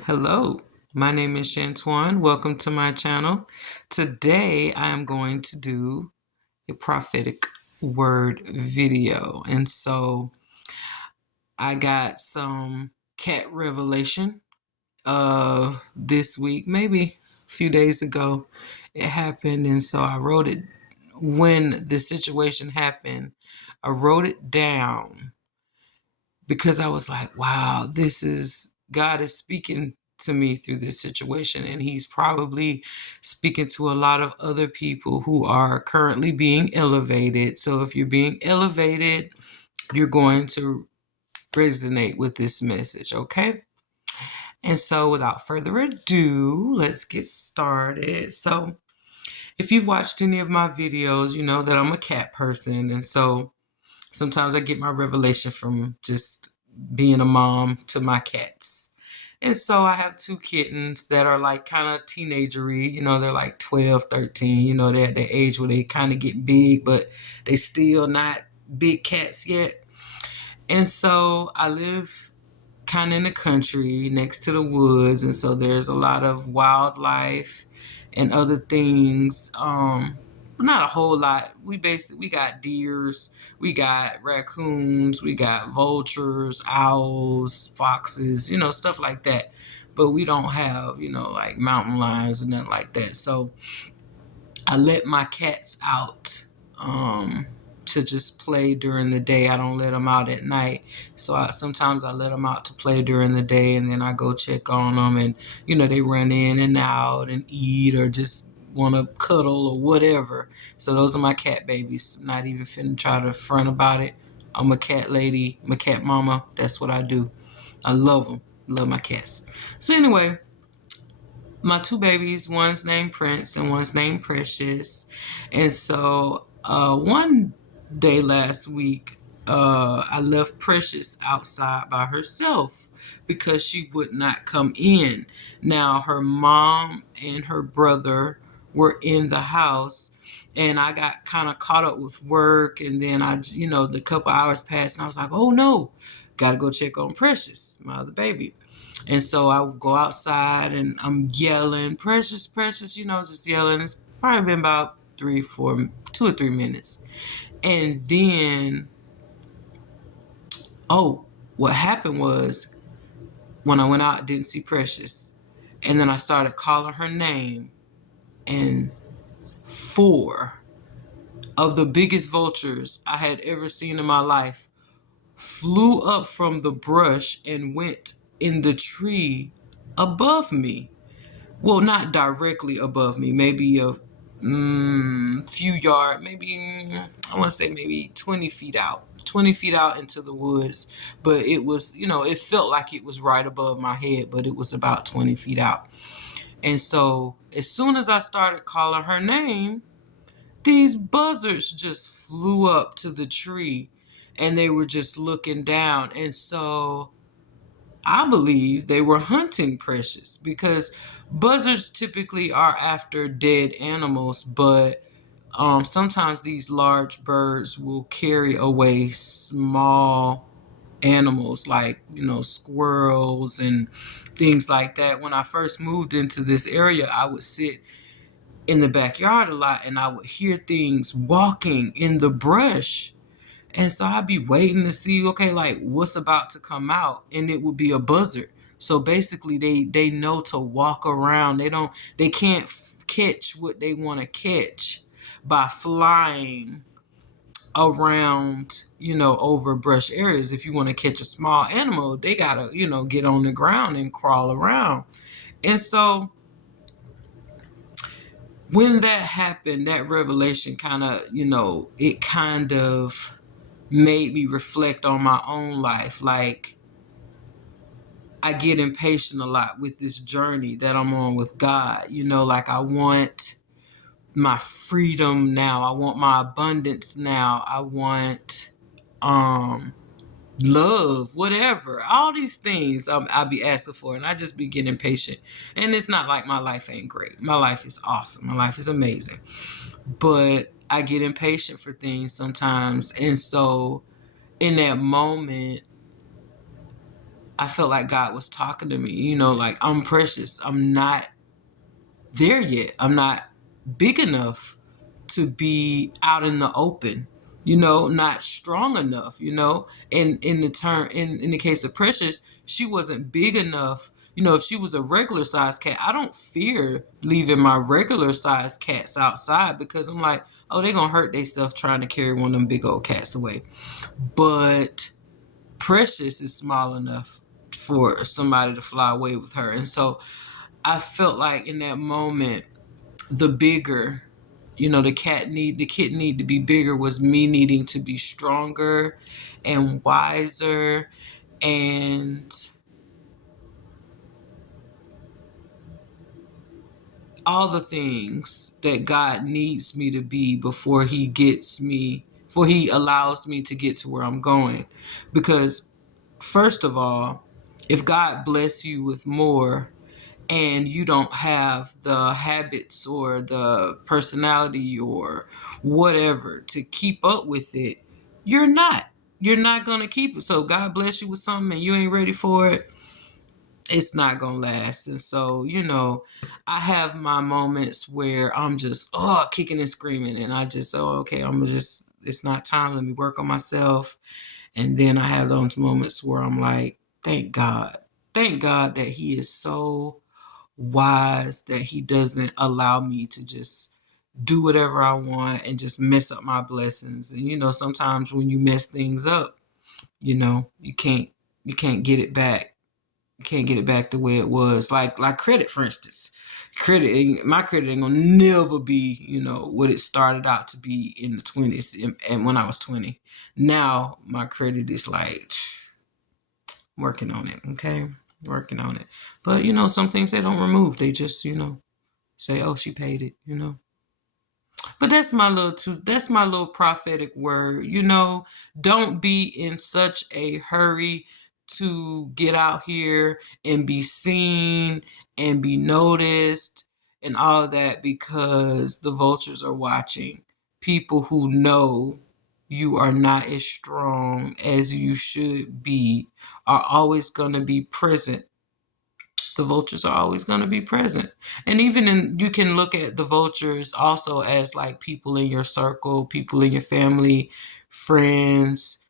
Hello, my name is Shantuan. Welcome to my channel. Today I am going to do a prophetic word video. And so I got some cat revelation this week, maybe a few days ago. It happened, and so I wrote it when the situation happened. I wrote it down because I was like, wow, God is speaking to me through this situation, and he's probably speaking to a lot of other people who are currently being elevated. So if you're being elevated, you're going to resonate with this message, okay? And so without further ado, let's get started. So if you've watched any of my videos, you know that I'm a cat person, and so sometimes I get my revelation from just being a mom to my cats. And so I have two kittens that are like kind of teenagery, they're like 12, 13, they're at the age where they kind of get big, but they still not big cats yet. And so I live kind of in the country next to the woods, and so there's a lot of wildlife and other things. Not a whole lot. We got deers, we got raccoons, we got vultures, owls, foxes, stuff like that. But we don't have, like mountain lions and nothing like that. So I let my cats out to just play during the day. I don't let them out at night. So sometimes I let them out to play during the day, and then I go check on them, and they run in and out and eat or just want to cuddle or whatever. So those are my cat babies. I'm not even finna try to front about it. I'm a cat lady. I'm a cat mama. That's what I do. I love them. Love my cats. So anyway, my two babies, one's named Prince and one's named Precious. And so one day last week, I left Precious outside by herself because she would not come in. Now, her mom and her brother were in the house, and I got kind of caught up with work, and then the couple hours passed, and I was like, oh no, gotta go check on Precious, my other baby. And so I would go outside and I'm yelling, Precious, Precious, just yelling. It's probably been about 2 or 3 minutes. And then, what happened was when I went out, I didn't see Precious. And then I started calling her name, and four of the biggest vultures I had ever seen in my life flew up from the brush and went in the tree above me. Well, not directly above me, maybe a few yards, maybe, I want to say maybe 20 feet out. 20 feet out into the woods, but it was, it felt like it was right above my head, but it was about 20 feet out. And so as soon as I started calling her name, these buzzards just flew up to the tree, and they were just looking down. And so I believe they were hunting Precious, because buzzards typically are after dead animals, but sometimes these large birds will carry away small animals like, squirrels and things like that. When I first moved into this area, I would sit in the backyard a lot, and I would hear things walking in the brush. And so I'd be waiting to see, okay, like what's about to come out, and it would be a buzzard. So basically, they know to walk around. They can't catch what they want to catch by flying around, over brush areas. If you want to catch a small animal, they gotta, get on the ground and crawl around. And so when that happened, that revelation kind of, it kind of made me reflect on my own life. Like, I get impatient a lot with this journey that I'm on with God. Like, I want my freedom now. I want my abundance now. I want love, whatever. All these things I'll be asking for, and I just be getting impatient. And it's not like my life ain't great. My life is awesome. My life is amazing. But I get impatient for things sometimes. And so in that moment, I felt like God was talking to me, you know, like, I'm precious. I'm not there yet. I'm not big enough to be out in the open, you know, not strong enough, you know. And in the case of Precious, she wasn't big enough. You know, if she was a regular sized cat, I don't fear leaving my regular sized cats outside, because I'm like, oh, they're gonna hurt themselves trying to carry one of them big old cats away. But Precious is small enough for somebody to fly away with her. And so I felt like in that moment, the bigger, you know, the kid need to be bigger was me needing to be stronger and wiser and all the things that God needs me to be before he allows me to get to where I'm going. Because first of all, if God bless you with more and you don't have the habits or the personality or whatever to keep up with it, you're not going to keep it. So God bless you with something and you ain't ready for it, it's not going to last. And so, you know, I have my moments where I'm just, kicking and screaming. And I just, okay, it's not time. Let me work on myself. And then I have those moments where I'm like, thank God. Thank God that he is so wise that he doesn't allow me to just do whatever I want and just mess up my blessings. And you know, sometimes when you mess things up, you know, you can't get it back. You can't get it back the way it was. Like credit, for instance. My credit ain't gonna never be, you know, what it started out to be in the 20s and when I was 20. Now my credit is like working on it, okay? Working on it. But you know, some things they don't remove. They just, you know, say, oh, she paid it, you know. But that's my little prophetic word. You know, don't be in such a hurry to get out here and be seen and be noticed and all that, because the vultures are watching. People who know you are not as strong as you should be are always going to be present. The vultures are always going to be present. And you can look at the vultures also as like people in your circle, people in your family, friends.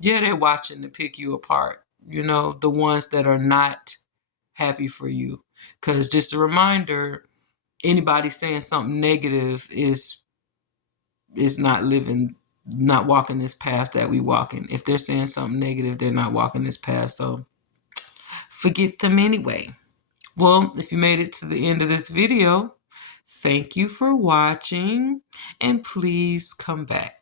Yeah, they're watching to pick you apart, you know, the ones that are not happy for you. Because just a reminder, anybody saying something negative is not walking this path that we walking. If they're saying something negative, they're not walking this path. So forget them anyway. Well, if you made it to the end of this video, thank you for watching, and please come back.